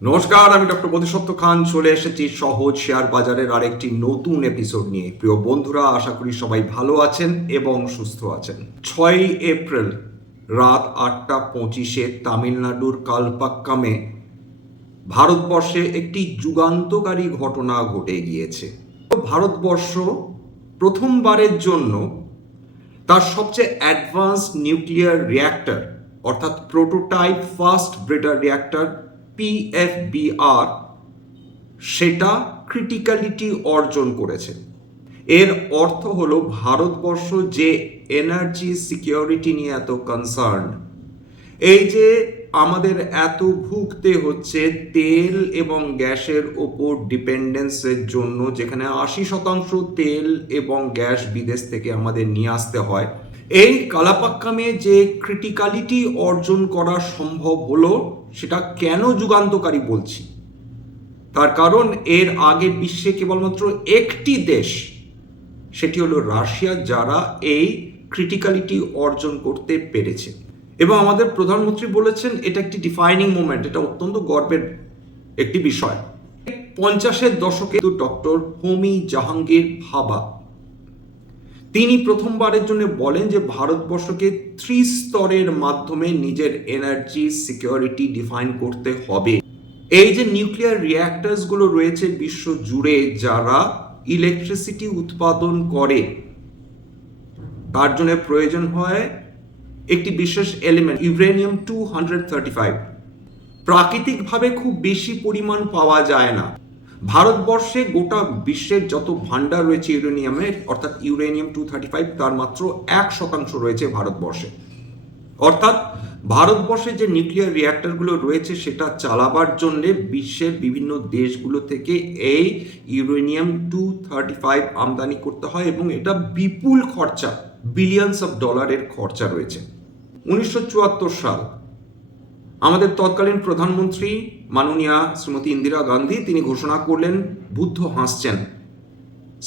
নমস্কার, আমি ডক্টর বোধিসত্ত্ব খান চলে এসেছি সহজ শেয়ার বাজারের আরেকটি নতুন এপিসোড নিয়ে। প্রিয় বন্ধুরা, আশা করি সবাই ভালো আছেন এবং সুস্থ আছেন। 6 এপ্রিল রাত 8:25 তামিলনাড়ুর কালপাক্কামে ভারতবর্ষে একটি যুগান্তকারী ঘটনা ঘটে গিয়েছে। ভারতবর্ষ প্রথমবারের জন্য তার সবচেয়ে অ্যাডভান্স নিউক্লিয়ার রিঅ্যাক্টর অর্থাৎ prototype first breeder reactor PFBR সেটা ক্রিটিক্যালিটি অর্জন করেছে। এর অর্থ হলো ভারতবর্ষ যে এনার্জি সিকিউরিটি নিয়ে এত কনসার্ন, এই যে আমাদের এত ভুগতে হচ্ছে তেল এবং গ্যাসের ওপর ডিপেন্ডেন্সের জন্য, যেখানে 80% তেল এবং গ্যাস বিদেশ থেকে আমাদের নিয়ে আসতে হয়, এই কালাপাক্কামে যে ক্রিটিক্যালিটি অর্জন করা সম্ভব হলো সেটা কেন যুগান্তকারী বলছি? তার কারণ এর আগে বিশ্বে কেবলমাত্র একটি দেশ, সেটি হলো রাশিয়া, যারা এই ক্রিটিক্যালিটি অর্জন করতে পেরেছে। এবং আমাদের প্রধানমন্ত্রী বলেছেন এটা একটি ডিফাইনিং মোমেন্ট, এটা অত্যন্ত গর্বের একটি বিষয়। 50-এর দশকে ডক্টর হোমি জাহাঙ্গীর ভাবা তিনি প্রথমবারের জন্য বলেন যে ভারতবর্ষকে ত্রিস্তরের মাধ্যমে নিজের এনার্জি সিকিউরিটি ডিফাইন করতে হবে। এই যে নিউক্লিয়ার রিঅ্যাক্টরসগুলো রয়েছে বিশ্ব জুড়ে, যারা ইলেকট্রিসিটি উৎপাদন করে, তার জন্য প্রয়োজন হয় একটি বিশেষ এলিমেন্ট ইউরেনিয়াম 235। প্রাকৃতিকভাবে খুব বেশি পরিমাণ পাওয়া যায় না। ভারতবর্ষে গোটা বিশ্বের যত ভান্ডার রয়েছে ইউরেনিয়ামের, অর্থাৎ ইউরেনিয়াম 235, তার মাত্র 1% রয়েছে ভারতবর্ষে। অর্থাৎ ভারতবর্ষে যে নিউক্লিয়ার রিঅ্যাক্টরগুলো রয়েছে সেটা চালাবার জন্য বিশ্বের বিভিন্ন দেশগুলো থেকে এই ইউরেনিয়াম 235 আমদানি করতে হয়, এবং এটা বিপুল খরচা, বিলিয়নস অফ ডলারের খরচা রয়েছে। 1974 সাল আমাদের তৎকালীন প্রধানমন্ত্রী মাননীয়া শ্রীমতী ইন্দিরা গান্ধী তিনি ঘোষণা করলেন বুদ্ধ হাসছেন,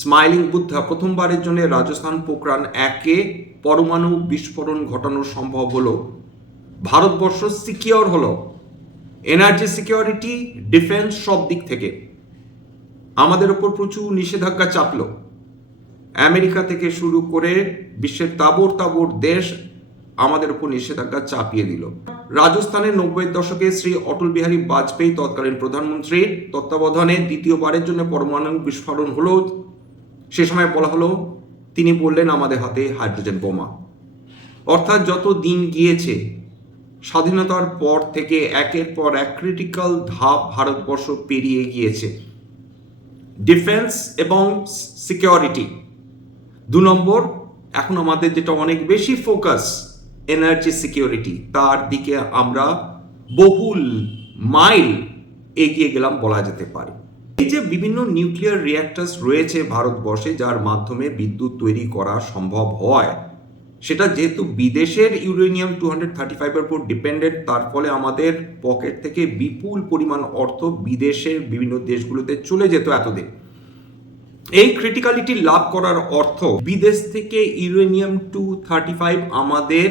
স্মাইলিং বুদ্ধা। প্রথমবারের জন্য রাজস্থান পোখরান 1-এ পরমাণু বিস্ফোরণ ঘটানো সম্ভব হলো। ভারতবর্ষ সিকিওর হলো, এনার্জি সিকিউরিটি, ডিফেন্স, সব দিক থেকে। আমাদের ওপর প্রচুর নিষেধাজ্ঞা চাপলো, আমেরিকা থেকে শুরু করে বিশ্বের তাবর তাবর দেশ আমাদের উপর নিষেধাজ্ঞা চাপিয়ে দিল। রাজস্থানের 90-এর দশকে শ্রী অটল বিহারী বাজপেয়ী তৎকালীন প্রধানমন্ত্রীর তত্ত্বাবধানে দ্বিতীয়বারের জন্য পরমাণু বিস্ফোরণ হলো। সে সময় বলা হলো, তিনি বললেন আমাদের হাতে হাইড্রোজেন বোমা। অর্থাৎ যত দিন গিয়েছে স্বাধীনতার পর থেকে একের পর এক ক্রিটিক্যাল ধাপ ভারতবর্ষ পেরিয়ে গিয়েছে। ডিফেন্স এবং সিকিউরিটি 2 নম্বর। এখন আমাদের যেটা অনেক বেশি ফোকাস, এনার্জি সিকিউরিটি, তার দিকে আমরা বহুল মাইল এগিয়ে গেলাম বলা যেতে পারে। এই যে বিভিন্ন নিউক্লিয়ার রিঅ্যাক্টরস রয়েছে ভারতবর্ষে, যার মাধ্যমে বিদ্যুৎ তৈরি করা সম্ভব হয়, সেটা যেহেতু বিদেশের ইউরেনিয়াম 235-এর উপর ডিপেন্ডেন্ট, তার ফলে আমাদের পকেট থেকে বিপুল পরিমাণ অর্থ বিদেশের বিভিন্ন দেশগুলোতে চলে যেত এতদিন। এই ক্রিটিক্যালিটি লাভ করার অর্থ বিদেশ থেকে ইউরেনিয়াম 235 আমাদের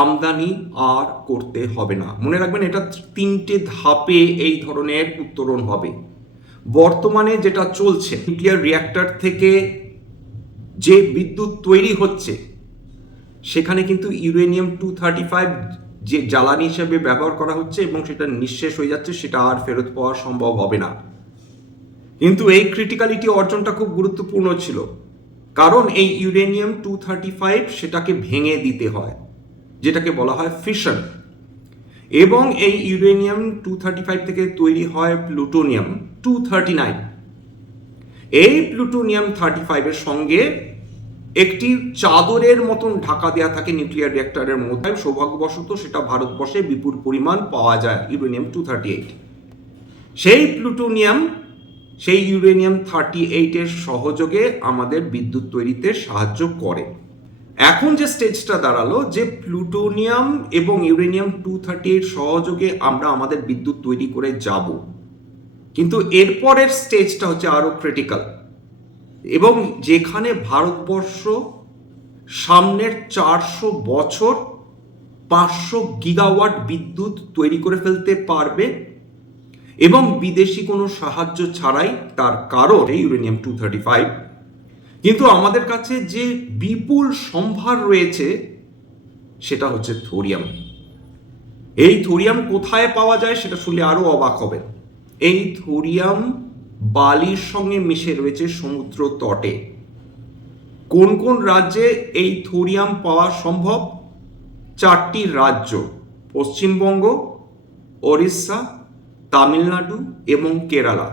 আমদানি আর করতে হবে না। মনে রাখবেন, এটা 3টে ধাপে এই ধরনের উত্তরণ হবে। বর্তমানে যেটা চলছে, নিউক্লিয়ার রিঅ্যাক্টর থেকে যে বিদ্যুৎ তৈরি হচ্ছে সেখানে কিন্তু ইউরেনিয়াম 235 যে জ্বালানি হিসেবে ব্যবহার করা হচ্ছে এবং সেটা নিঃশেষ হয়ে যাচ্ছে, সেটা আর ফেরত পাওয়া সম্ভব হবে না। কিন্তু এই ক্রিটিক্যালিটি অর্জনটা খুব গুরুত্বপূর্ণ ছিল, কারণ এই ইউরেনিয়াম 235 সেটাকে ভেঙে দিতে হয়, যেটাকে বলা হয় ফিশন। এবং এই ইউরেনিয়াম 235 থেকে তৈরি হয় প্লুটোনিয়াম 239। এই প্লুটোনিয়াম 35-এর সঙ্গে একটি চাদরের মতন ঢাকা দেওয়া থাকে নিউক্লিয়ার রিঅ্যাক্টরের মধ্যে। সৌভাগ্যবশত সেটা ভারতবর্ষে বিপুল পরিমাণ পাওয়া যায়, ইউরেনিয়াম 238। সেই প্লুটোনিয়াম সেই ইউরেনিয়াম 38-এর সহযোগে আমাদের বিদ্যুৎ তৈরিতে সাহায্য করে। এখন যে স্টেজটা দাঁড়ালো, যে প্লুটোনিয়াম এবং ইউরেনিয়াম 238 সহযোগে আমরা আমাদের বিদ্যুৎ তৈরি করে যাব, কিন্তু এরপরের স্টেজটা হচ্ছে আরো ক্রিটিক্যাল, এবং যেখানে ভারতবর্ষ সামনের 400 বছর 500 গিগাওয়াট বিদ্যুৎ তৈরি করে ফেলতে পারবে, এবং বিদেশি কোনো সাহায্য ছাড়াই, তার কারণ ইউরেনিয়াম 235। কিন্তু আমাদের কাছে যে বিপুল সম্ভার রয়েছে সেটা হচ্ছে থোরিয়াম। এই থোরিয়াম কোথায় পাওয়া যায় সেটা শুনলে আরো অবাক হবেন। এই থোরিয়াম বালির সঙ্গে মিশে রয়েছে সমুদ্র তটে। কোন কোন রাজ্যে এই থোরিয়াম পাওয়া সম্ভব? 4টি রাজ্য: পশ্চিমবঙ্গ, ওড়িশা, তামিলনাড়ু এবং কেরালা।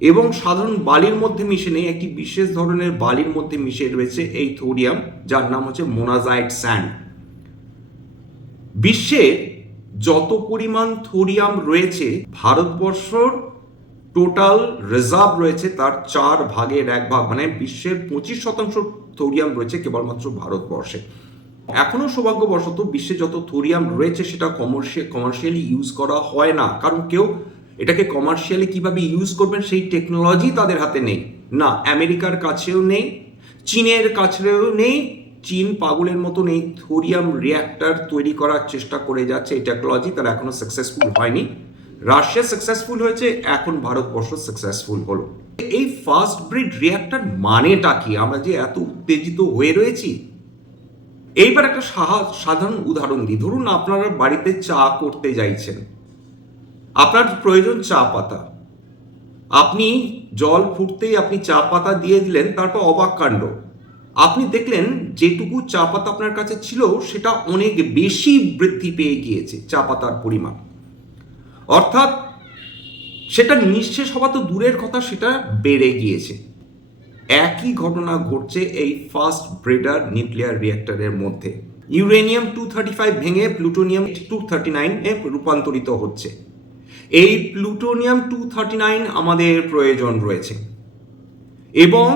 এবং সাধারণ বালির মধ্যে মিশে নেই, একটি বিশেষ ধরনের বালির মধ্যে মিশে রয়েছে এই থোরিয়াম, যার নাম হচ্ছে মোনাজাইট স্যান্ড। বিশ্বে যত পরিমাণ থোরিয়াম রয়েছে, ভারতবর্ষর টোটাল রিজার্ভ রয়েছে তার 1/4 মানে বিশ্বের 25% থোরিয়াম রয়েছে কেবলমাত্র ভারতবর্ষে। এখনো সৌভাগ্যবশত বিশ্বে যত থোরিয়াম রয়েছে সেটা কমার্শিয়ালি ইউজ করা হয় না, কারণ কেউ এটাকে কমার্শিয়ালি কিভাবে ইউজ করবেন সেই টেকনোলজি তাদের হাতে নেই। না, আমেরিকার কাছেও নেই, চীনের কাছেও নেই। চীন পাগলের মতন এই থোরিয়াম রিঅ্যাক্টর তৈরি করার চেষ্টা করে যাচ্ছে, এই টেকনোলজি তারা এখনো সাকসেসফুল হয়নি। রাশিয়া সাকসেসফুল হয়েছে, এখন ভারতবর্ষ সাকসেসফুল হলো। এই ফাস্ট ব্রিড রিঅ্যাক্টর মানেটা কি? আমরা যে এত উত্তেজিত হয়ে রয়েছি। এইবার একটা সাধারণ উদাহরণ দিই। ধরুন আপনারা বাড়িতে চা করতে যাইছেন, আপনার প্রয়োজন চা পাতা। আপনি জল ফুটতেই আপনি চা পাতা দিয়ে দিলেন, তারপর অবাক কাণ্ড, আপনি দেখলেন যেটুকু চা পাতা আপনার কাছে ছিল সেটা অনেক বেশি বৃদ্ধি পেয়ে গিয়েছে চা পাতার পরিমাণ। অর্থাৎ সেটা নিঃশেষ হওয়া তো দূরের কথা, সেটা বেড়ে গিয়েছে। একই ঘটনা ঘটছে এই ফাস্ট ব্রিডার নিউক্লিয়ার রিঅ্যাক্টরের মধ্যে। ইউরেনিয়াম 235 ভেঙে প্লুটোনিয়াম 239 এ রূপান্তরিত হচ্ছে। এই প্লুটোনিয়াম 239 আমাদের প্রয়োজন রয়েছে, এবং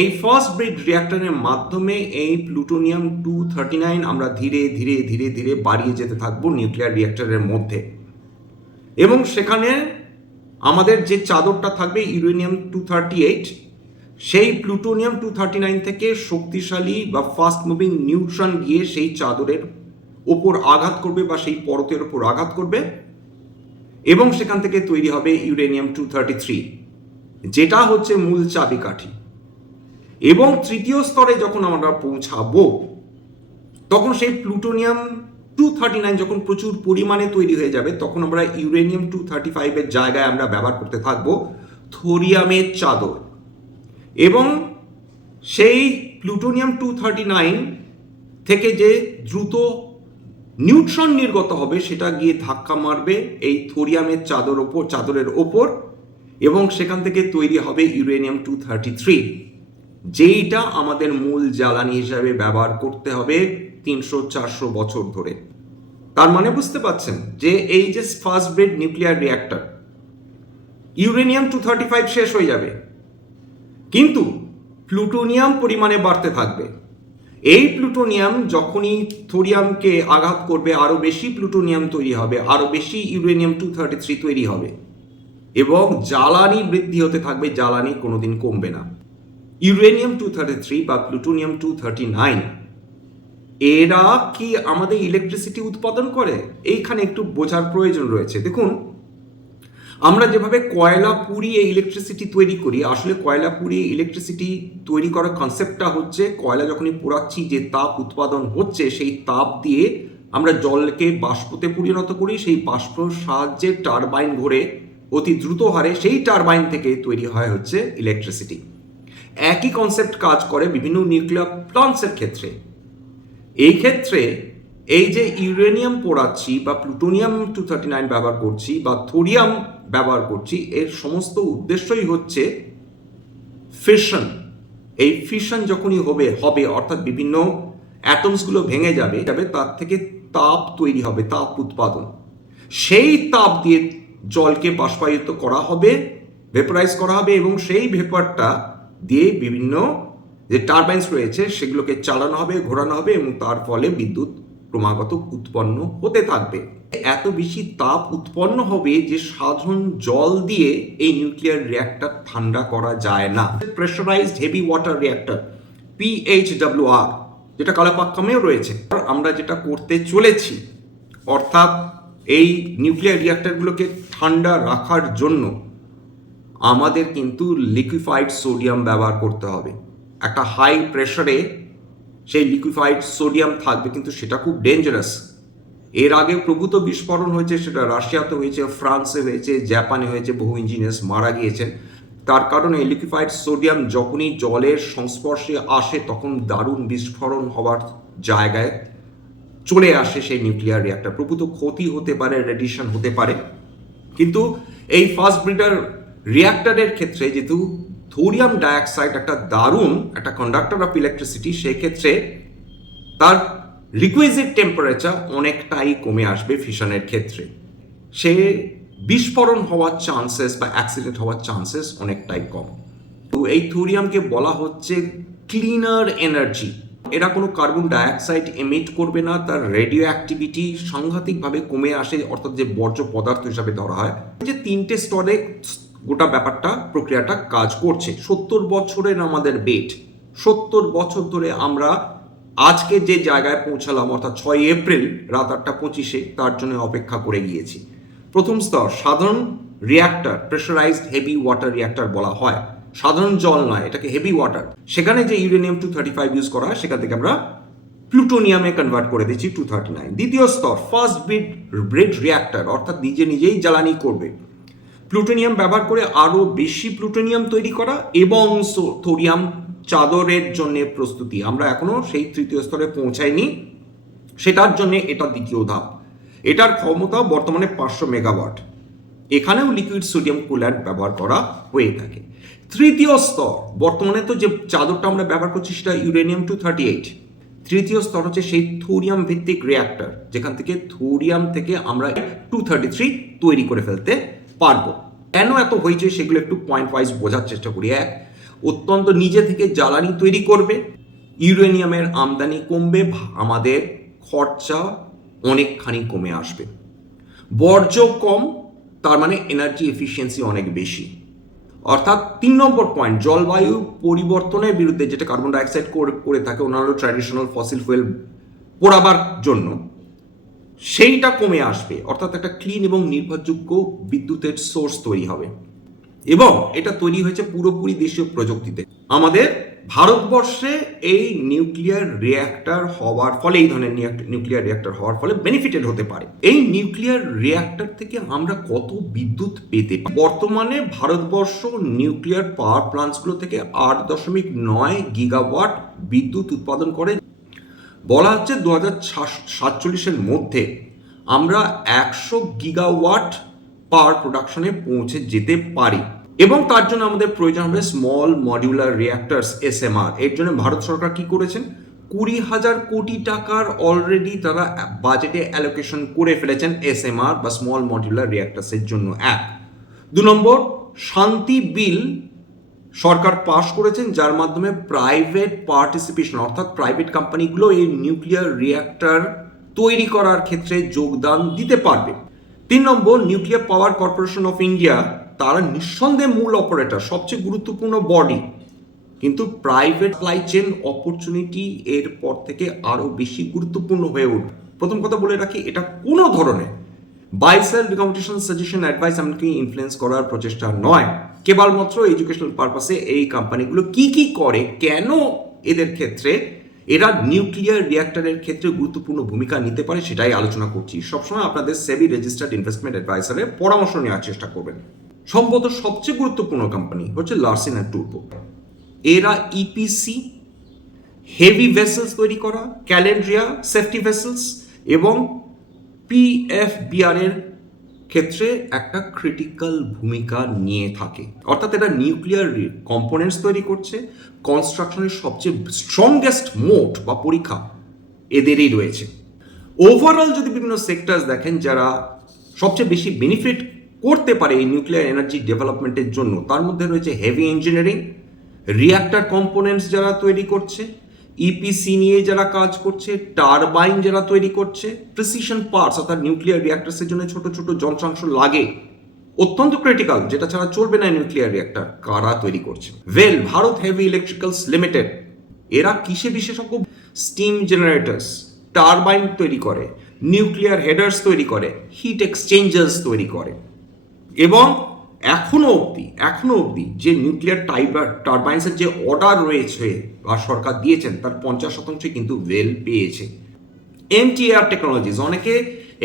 এই ফার্স্ট ব্রিড রিঅ্যাক্টরের মাধ্যমে এই প্লুটোনিয়াম 239 আমরা ধীরে ধীরে ধীরে ধীরে বাড়িয়ে যেতে থাকবো নিউক্লিয়ার রিঅ্যাক্টরের মধ্যে। এবং সেখানে আমাদের যে চাদরটা থাকবে ইউরেনিয়াম 238, সেই প্লুটোনিয়াম 239 থেকে শক্তিশালী বা ফাস্ট মুভিং নিউট্রন গিয়ে সেই চাদরের ওপর আঘাত করবে বা সেই পরতের ওপর আঘাত করবে, এবং সেখান থেকে তৈরি হবে ইউরেনিয়াম 233, যেটা হচ্ছে মূল চাবিকাঠি। এবং তৃতীয় স্তরে যখন আমরা পৌঁছাবো, তখন সেই প্লুটোনিয়াম 239 যখন প্রচুর পরিমাণে তৈরি হয়ে যাবে, তখন আমরা ইউরেনিয়াম 235 এর জায়গায় আমরা ব্যবহার করতে থাকবো থোরিয়ামের চাদর। এবং সেই প্লুটোনিয়াম 239 থেকে যে দ্রুত নিউট্রন নির্গত হবে সেটা গিয়ে ধাক্কা মারবে এই থোরিয়ামের চাদরের ওপর, এবং সেখান থেকে তৈরি হবে ইউরেনিয়াম 233, যেইটা আমাদের মূল জ্বালানি হিসাবে ব্যবহার করতে হবে 300-400 বছর ধরে। তার মানে বুঝতে পারছেন যে এই যে first breed nuclear reactor, uranium 235 শেষ হয়ে যাবে, কিন্তু প্লুটোনিয়াম পরিমাণে বাড়তে থাকবে। এই প্লুটোনিয়াম যখনই থোরিয়ামকে আঘাত করবে, আরো বেশি প্লুটোনিয়াম তৈরি হবে, আরো বেশি ইউরেনিয়াম 233 তৈরি হবে, এবং জ্বালানি বৃদ্ধি হতে থাকবে, জ্বালানি কোনোদিন কমবে না। ইউরেনিয়াম 233 বা প্লুটোনিয়াম 239 এরা কি আমাদের ইলেকট্রিসিটি উৎপাদন করে? এইখানে একটু বোঝার প্রয়োজন রয়েছে। দেখুন, আমরা যেভাবে কয়লা পুড়িয়ে ইলেকট্রিসিটি তৈরি করি, আসলে কয়লা পুড়িয়ে ইলেকট্রিসিটি তৈরি করার কনসেপ্টটা হচ্ছে, কয়লা যখনই পোড়াচ্ছি যে তাপ উৎপাদন হচ্ছে, সেই তাপ দিয়ে আমরা জলকে বাষ্পতে পরিণত করি, সেই বাষ্পর সাহায্যে টারবাইন ঘোরে অতি দ্রুত হারে, সেই টারবাইন থেকে তৈরি হয় হচ্ছে ইলেকট্রিসিটি। একই কনসেপ্ট কাজ করে বিভিন্ন নিউক্লিয়ার প্লান্টসের ক্ষেত্রে। এই ক্ষেত্রে এই যে ইউরেনিয়াম পোড়াচ্ছি বা প্লুটোনিয়াম 239 ব্যবহার করছি বা থোরিয়াম ব্যবহার করছি, এর সমস্ত উদ্দেশ্যই হচ্ছে ফিশন। এই ফিশন যখনই হবে অর্থাৎ বিভিন্ন অ্যাটমসগুলো ভেঙে যাবে, তার থেকে তাপ তৈরি হবে, তাপ উৎপাদন। সেই তাপ দিয়ে জলকে বাষ্পায়িত করা হবে, ভেপারাইজ করা হবে, এবং সেই ভেপারটা দিয়ে বিভিন্ন যে টারবাইন্স রয়েছে সেগুলোকে চালানো হবে, ঘোরানো হবে, এবং তার ফলে বিদ্যুৎ ক্রমাগত উৎপন্ন হতে থাকবে। এত বেশি তাপ উৎপন্ন হবে যে সাধারণ জল দিয়ে এই নিউক্লিয়ার রিঅ্যাক্টর ঠান্ডা করা যায় না। Pressurised heavy water reactor PHWR, যেটা কালাপাক্কামেও রয়েছে। আমরা যেটা করতে চলেছি, অর্থাৎ এই নিউক্লিয়ার রিঅ্যাক্টরগুলোকে ঠান্ডা রাখার জন্য আমাদের কিন্তু লিকুইফাইড সোডিয়াম ব্যবহার করতে হবে। একটা হাই প্রেশারে সেই লিকুইফাইড সোডিয়াম থাকবে, কিন্তু সেটা খুব ডেঞ্জারাস। এর আগে প্রভূত বিস্ফোরণ হয়েছে, সেটা রাশিয়াতে হয়েছে, ফ্রান্সে হয়েছে, জাপানে হয়েছে, বহু ইঞ্জিনিয়ার্স মারা গিয়েছেন। তার কারণে লিকুইফাইড সোডিয়াম যখনই জলের সংস্পর্শে আসে তখন দারুণ বিস্ফোরণ হওয়ার জায়গায় চলে আসে সেই নিউক্লিয়ার রিঅ্যাক্টর। প্রভূত ক্ষতি হতে পারে, রেডিয়েশন হতে পারে। কিন্তু এই ফাস্ট ব্রিডার রিঅ্যাক্টরের ক্ষেত্রে যেহেতু থোরিয়াম ডাইঅক্সাইড একটা দারুণ একটা কন্ডাক্টর অফ ইলেকট্রিসিটি, সেক্ষেত্রে তার রিকুইজিট টেম্পারেচার অনেকটাই কমে আসবে ফিশনের ক্ষেত্রে। সে বিস্ফোরণ হওয়ার চান্সেস বা অ্যাক্সিডেন্ট হওয়ার চান্সেস অনেকটাই কম। তো এই থোরিয়ামকে বলা হচ্ছে ক্লিনার এনার্জি। এরা কোনো কার্বন ডাইঅক্সাইড এমিট করবে না, তার রেডিও অ্যাক্টিভিটি সাংঘাতিকভাবে কমে আসে, অর্থাৎ যে বর্জ্য পদার্থ হিসাবে ধরা হয়। যে 3টে স্তরে গোটা ব্যাপারটা প্রক্রিয়াটা কাজ করছে। 70 বছরের আমাদের বেট, 70 বছর ধরে আমরা আজকে যে জায়গায় পৌঁছালাম, অর্থাৎ 6 এপ্রিল রাত 8:25 তার জন্য অপেক্ষা করে গিয়েছি। প্রথম স্তর সাধারণ reactor, pressurised heavy water reactor বলা হয়। সাধারণ জল নয়, এটাকে হেভি ওয়াটার। সেখানে যে ইউরেনিয়াম 235 ইউজ করা হয়, সেখান থেকে আমরা প্লুটোনিয়ামে কনভার্ট করে দিচ্ছি 239। দ্বিতীয় স্তর ফার্স্ট ব্রিড রিঅ্যাক্টর, অর্থাৎ নিজেই জ্বালানি করবে। প্লুটোনিয়াম ব্যবহার করে আরো বেশি প্লুটোনিয়াম তৈরি করা এবং থোরিয়াম চাদরের জন্য প্রস্তুতি। আমরা এখনো সেই তৃতীয় স্তরে পৌঁছাইনি, সেটার জন্য এটা দ্বিতীয় ধাপ। এটার ক্ষমতা বর্তমানে 500 মেগাওয়াট। এখানেও লিকুইড সোডিয়াম কুল্যান্ট ব্যবহার করা হয়ে থাকে। তৃতীয় স্তর, বর্তমানে তো যে চাদরটা আমরা ব্যবহার করছি সেটা ইউরেনিয়াম 238। তৃতীয় স্তর হচ্ছে সেই থোরিয়াম ভিত্তিক রিঅ্যাক্টর, যেখান থেকে থোরিয়াম থেকে আমরা 233 তৈরি করে ফেলতে পারবো। কেন এত হয়েছে সেগুলো একটু পয়েন্ট ওয়াইজ বোঝার চেষ্টা করি। এক, অত্যন্ত নিজে থেকে জ্বালানি তৈরি করবে, ইউরেনিয়ামের আমদানি কমবে, আমাদের খরচা অনেকখানি কমে আসবে। বর্জ্য কম, তার মানে এনার্জি এফিসিয়েন্সি অনেক বেশি। অর্থাৎ 3 নম্বর পয়েন্ট, জলবায়ু পরিবর্তনের বিরুদ্ধে যেটা কার্বন ডাইঅক্সাইড করে থাকে অন্যান্য ট্র্যাডিশনাল ফসিল ফুয়েল পোড়াবার জন্য, সেইটা কমে আসবে। অর্থাৎ একটা ক্লিন এবং নির্ভরযোগ্য বিদ্যুতের সোর্স তৈরি হবে, এবং এটা তৈরি হয়েছে পুরোপুরি দেশীয় প্রযুক্তিতে। আমাদের ভারতবর্ষে এই নিউক্লিয়ার রিঅ্যাক্টর হওয়ার ফলে, এই ধরনের নিউক্লিয়ার রিঅ্যাক্টর হওয়ার ফলে বেনিফিটেড হতে পারে। এই নিউক্লিয়ার রিঅ্যাক্টর থেকে আমরা কত বিদ্যুৎ পেতে পারি? বর্তমানে ভারতবর্ষ নিউক্লিয়ার পাওয়ার প্লান্টসগুলো থেকে 8.9 গিগাওয়াট বিদ্যুৎ উৎপাদন করে। বলা হচ্ছে 2047-এর মধ্যে আমরা 100 গিগাওয়াট পাওয়ার প্রোডাকশনে পৌঁছে যেতে পারি, এবং তার জন্য আমাদের প্রয়োজন হবে স্মল মডিউলার রিঅ্যাক্টরস, SMR। এর জন্য ভারত সরকার কি করেছেন, 20,000 কোটি টাকার অলরেডি তারা বাজেটে অ্যালোকেশন করে ফেলেছেন SMR বা স্মল মডিউলার রিঅ্যাক্টরসের জন্য। 1। 2 নম্বর, শান্তি বিল সরকার পাশ করেছেন, যার মাধ্যমে প্রাইভেট পার্টিসিপেশন, অর্থাৎ প্রাইভেট কোম্পানিগুলো এই নিউক্লিয়ার রিঅ্যাক্টর তৈরি করার ক্ষেত্রে যোগদান দিতে পারবে। 3 নম্বর, nuclear power corporation of India, তারা নিঃসন্দেহে মূল অপারেটর, সবচেয়ে গুরুত্বপূর্ণ বডি, কিন্তু প্রাইভেট সাপ্লাই চেন অপরচুনিটি এর পর থেকে আরো বেশি গুরুত্বপূর্ণ হয়ে উঠবে। প্রথম কথা বলে রাখি, এটা কোনো ধরনের buy sell recommendation, suggestion, advice এমনকি ইনফ্লুয়েন্স করার প্রচেষ্টা নয়। কেবলমাত্র এডুকেশনাল পারপাসে এই কোম্পানিগুলো কি করে, কেন এদের ক্ষেত্রে এরা নিউক্লিয়ার রিঅ্যাক্টরের ক্ষেত্রে গুরুত্বপূর্ণ ভূমিকা নিতে পারে সেটাই আলোচনা করছি। সবসময় আপনাদের সেবি রেজিস্টার্ড ইনভেস্টমেন্ট অ্যাডভাইসারের পরামর্শ নেওয়ার চেষ্টা করবেন। সম্ভবত সবচেয়ে গুরুত্বপূর্ণ কোম্পানি হচ্ছে লার্সেন অ্যান্ড টুব্রো। এরা ইপিসি, হেভি ভেসেলস তৈরি করা, ক্যালেন্ড্রিয়া, সেফটি ভেসেলস এবং পিএফবিআর এর ক্ষেত্রে একটা ক্রিটিক্যাল ভূমিকা নিয়ে থাকে। অর্থাৎ এরা নিউক্লিয়ার কম্পোনেন্টস তৈরি করছে। কনস্ট্রাকশনের সবচেয়ে স্ট্রংগেস্ট মোড বা পরীক্ষা এদেরই রয়েছে। ওভারঅল যদি বিভিন্ন সেক্টরস দেখেন যারা সবচেয়ে বেশি বেনিফিট করতে পারে এই নিউক্লিয়ার এনার্জি ডেভেলপমেন্টের জন্য, তার মধ্যে রয়েছে হেভি ইঞ্জিনিয়ারিং, রিঅ্যাক্টর কম্পোনেন্টস যারা তৈরি করছে, ইপিসি নিয়ে যারা কাজ করছে, টারবাইন যারা তৈরি করছে, প্রিসিশন পার্টস, অর্থাৎ নিউক্লিয়ার রিঅ্যাক্টরসের জন্য ছোট ছোট যন্ত্রাংশ লাগে, অত্যন্ত ক্রিটিক্যাল, যেটা ছাড়া চলবে না নিউক্লিয়ার রিঅ্যাক্টর, কারা তৈরি করছে? Well, Bharat heavy electricals limited. এরা কিসে বিশেষজ্ঞ? স্টিম জেনারেটরস, টারবাইন তৈরি করে, নিউক্লিয়ার হেডার্স তৈরি করে, হিট এক্সচেঞ্জার্স তৈরি করে। এবং এখনো অবধি যে নিউক্লিয়ার টারবাইন্সের যে অর্ডার রয়েছে বা সরকার দিয়েছেন তার 50% কিন্তু ওয়েল পেয়েছে। MTAR টেকনোলজিস, অনেকে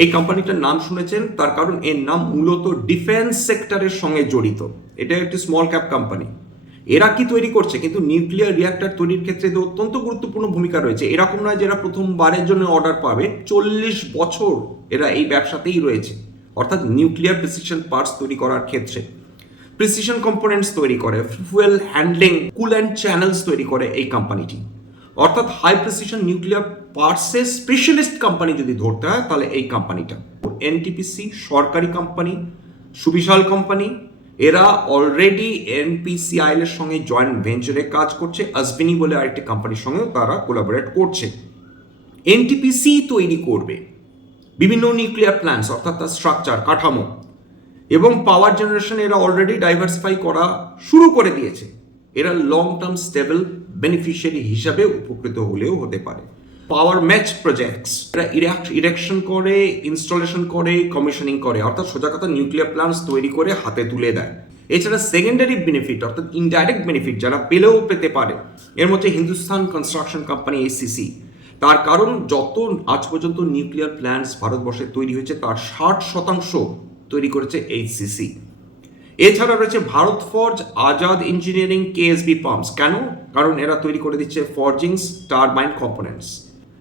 এই কোম্পানিটার নাম শুনেছেন, তার কারণ এর নাম মূলত ডিফেন্স সেক্টরের সঙ্গে জড়িত। এটা একটি স্মল ক্যাপ কোম্পানি। এরা কি তৈরি করছে? কিন্তু নিউক্লিয়ার রিঅ্যাক্টর তৈরির ক্ষেত্রে তো অত্যন্ত গুরুত্বপূর্ণ ভূমিকা রয়েছে। এরকম নয় যে এরা প্রথমবারের জন্য অর্ডার পাবে, 40 বছর এরা এই ব্যবসাতেই রয়েছে। অর্থাৎ নিউক্লিয়ার প্রিসিশন পার্টস তৈরি করার ক্ষেত্রে প্রিসিশন কম্পোনেন্টস তৈরি করে, ফুয়েল হ্যান্ডলিং, কুল্যান্ট চ্যানেলস তৈরি করে এই কোম্পানিটি। অর্থাৎ হাই প্রিসিশন নিউক্লিয়ার পার্টসের স্পেশালিস্ট কোম্পানি যদি ধরতে হয় তাহলে এই কোম্পানিটা। এনটিপিসি সরকারি কোম্পানি, সুবিশাল কোম্পানি, এরা অলরেডি এনপিসিআইএল এর সঙ্গে জয়েন্ট ভেঞ্চারে কাজ করছে। আজভিনি বলে আরেকটি কোম্পানির সঙ্গেও তারা কোলাবোরেট করছে। এনটিপিসি তৈরি করবে বিভিন্ন নিউক্লিয়ার প্ল্যান্টস, অর্থাৎ তার স্ট্রাকচার, কাঠামো এবং পাওয়ার জেনারেশন এরা অলরেডি ডাইভার্সিফাই করা শুরু করে দিয়েছে। এরা লং টার্ম স্টেবল বেনিফিশিয়ারি হিসাবে উপকৃত হলেও হতে পারে। পাওয়ার ম্যাচ প্রজেক্টস, এরা ইরেকশন করে, ইনস্টলেশন করে, কমিশনিং করে, অর্থাৎ সোজা কথা নিউক্লিয়ার প্ল্যান্টস তৈরি করে হাতে তুলে দেয়। এছাড়া সেকেন্ডারি বেনিফিট অর্থাৎ ইনডাইরেক্ট বেনিফিট যারা পেলেও পেতে পারে, এর মধ্যে হিন্দুস্তান কনস্ট্রাকশন কোম্পানি ACC। তার কারণ যত আজ পর্যন্ত নিউক্লিয়ার প্ল্যান্টস ভারতবর্ষে তৈরি হয়েছে তার 60% তৈরি করেছে HCC। এছাড়া রয়েছে Bharat forge, Azad engineering, KSB pumps. কেন? কারণ এরা তৈরি করে দিচ্ছে forgings, turbine components.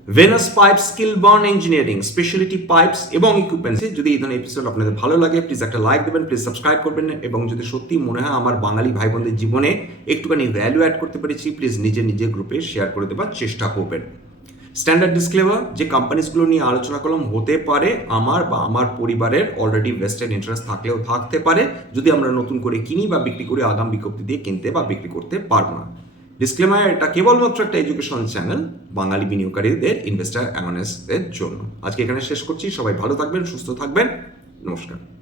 Venus pipe, Kilburn engineering, speciality pipes এবং ইকুইপমেন্টস। যদি এই ধরনের এপিসোড আপনাদের ভালো লাগে প্লিজ একটা লাইক দেবেন, প্লিজ সাবস্ক্রাইব করবেন, এবং যদি সত্যি মনে হয় আমার বাঙালি ভাই বোনদের জীবনে একটুখানি ভ্যালু অ্যাড করতে পেরেছি প্লিজ নিজের গ্রুপে শেয়ার করে দেওয়ার চেষ্টা করবেন। স্ট্যান্ডার্ড ডিসক্লেমার, যে কোম্পানিসগুলো নিয়ে আলোচনা করলাম হতে পারে আমার বা আমার পরিবারের অলরেডি ভেস্টেড ইন্টারেস্ট থাকলেও থাকতে পারে যদি আমরা নতুন করে কিনি বা বিক্রি করে আগাম বিজ্ঞপ্তি দিয়ে কিনতে বা বিক্রি করতে পারবো না। ডিসক্লেমার, এটা কেবলমাত্র একটা এডুকেশনাল চ্যানেল বাঙালি বিনিয়োগকারীদের ইনভেস্টার অ্যাওয়ারনেসের জন্য। আজকে এখানে শেষ করছি। সবাই ভালো থাকবেন, সুস্থ থাকবেন, নমস্কার।